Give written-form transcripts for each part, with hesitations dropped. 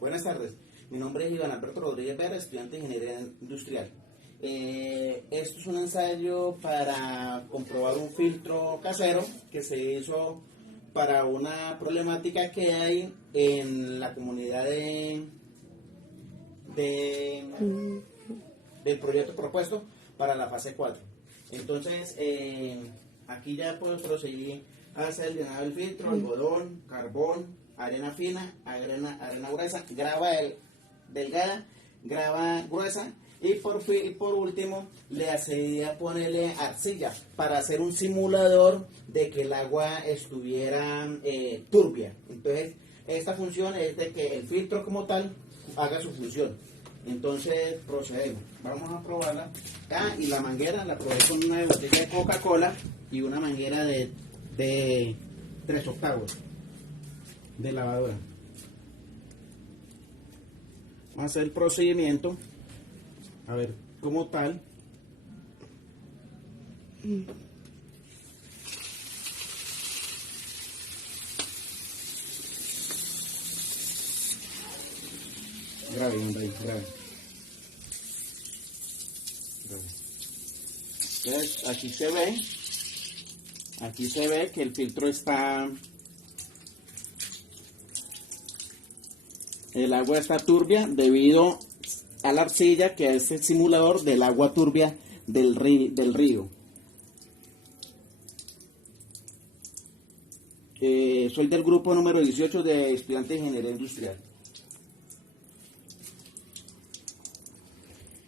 Buenas tardes, mi nombre es Iván Alberto Rodríguez Vera, estudiante de Ingeniería Industrial. Esto es un ensayo para comprobar un filtro casero que se hizo para una problemática que hay en la comunidad del proyecto propuesto para la fase 4. Entonces, aquí ya pues procedí a hacer el llenado del filtro, algodón, carbón, arena fina, arena gruesa, grava delgada, grava gruesa y por último le accedí a ponerle arcilla para hacer un simulador de que el agua estuviera turbia. Entonces esta función es de que el filtro como tal haga su función. Entonces procedemos, vamos a probarla. Y la manguera la probé con una botella de Coca-Cola y una manguera de 3/8 de lavadora. Vamos a hacer el procedimiento a ver como tal. Grave, grave. Entonces, aquí se ve que el filtro el agua está turbia debido a la arcilla, que es el simulador del agua turbia del río. Soy del grupo número 18 de estudiantes de Ingeniería Industrial.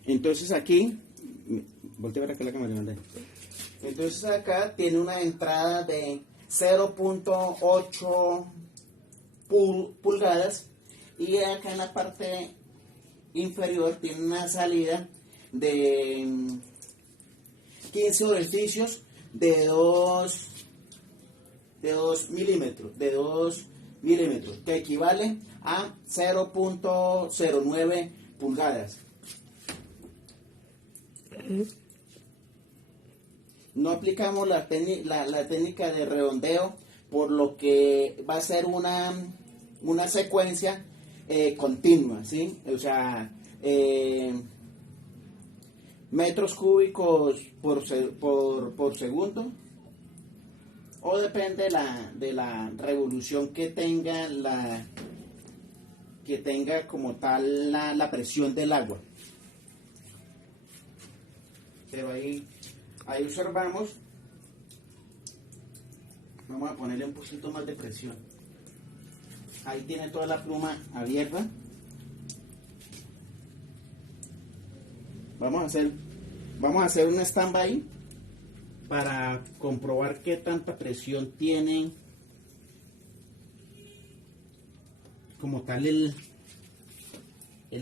Entonces aquí, voltea a ver acá la cámara. Entonces acá tiene una entrada de 0.8 pulgadas y acá en la parte inferior tiene una salida de 15 orificios de 2 milímetros, que equivale a 0.09 pulgadas. No aplicamos la técnica de redondeo, por lo que va a ser una secuencia continua, ¿sí? O sea, metros cúbicos por segundo, o depende de la revolución que tenga como tal la presión del agua. Pero ahí observamos. Vamos a ponerle un poquito más de presión. Ahí tiene toda la pluma abierta. Vamos a hacer un stand-by para comprobar qué tanta presión tiene como tal el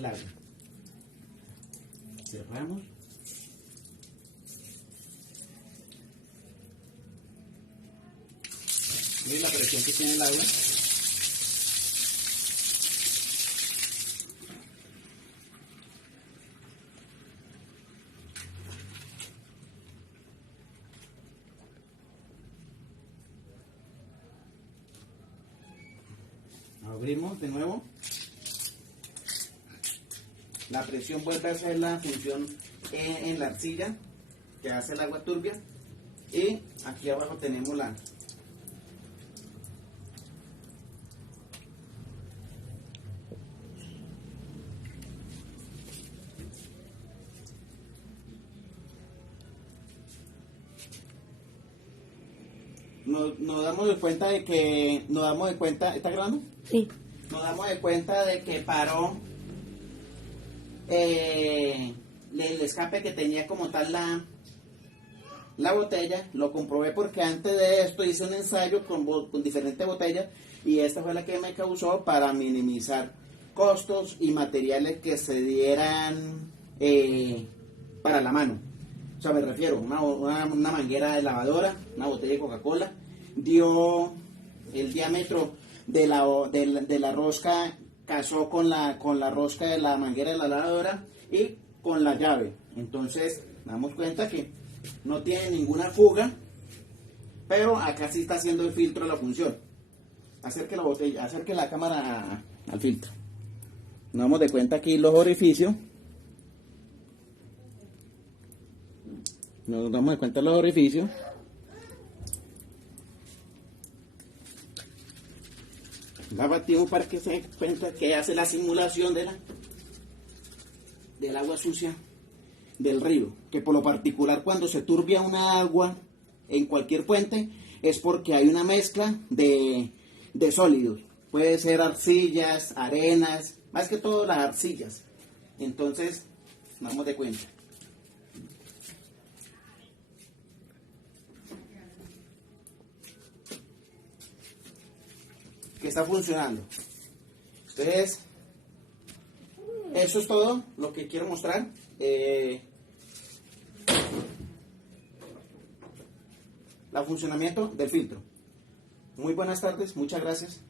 agua. Cerramos. ¿Ven la presión que tiene el agua? Abrimos de nuevo. La presión vuelve a hacer la función en la arcilla que hace el agua turbia. Y aquí abajo tenemos la nos damos de cuenta de que ¿está grabando? Sí. Nos damos de cuenta de que paró el escape que tenía como tal la botella. Lo comprobé porque antes de esto hice un ensayo con diferentes botellas y esta fue la que me causó para minimizar costos y materiales que se dieran para la mano. O sea, me refiero a una manguera de lavadora, una botella de Coca-Cola, dio el diámetro de la rosca, casó con la rosca de la manguera de la lavadora y con la llave. Entonces, damos cuenta que no tiene ninguna fuga, pero acá sí está haciendo el filtro la función. Acerque la botella, acerque la cámara al filtro. Nos damos de cuenta aquí los orificios. Nos damos de cuenta los orificios. La batimos para que se den cuenta que hace la simulación del agua sucia del río. Que por lo particular, cuando se turbia una agua en cualquier fuente, es porque hay una mezcla de sólidos. Puede ser arcillas, arenas, más que todo las arcillas. Entonces, nos damos de cuenta. Que está funcionando. Entonces, eso es todo lo que quiero mostrar. El funcionamiento del filtro. Muy buenas tardes, muchas gracias.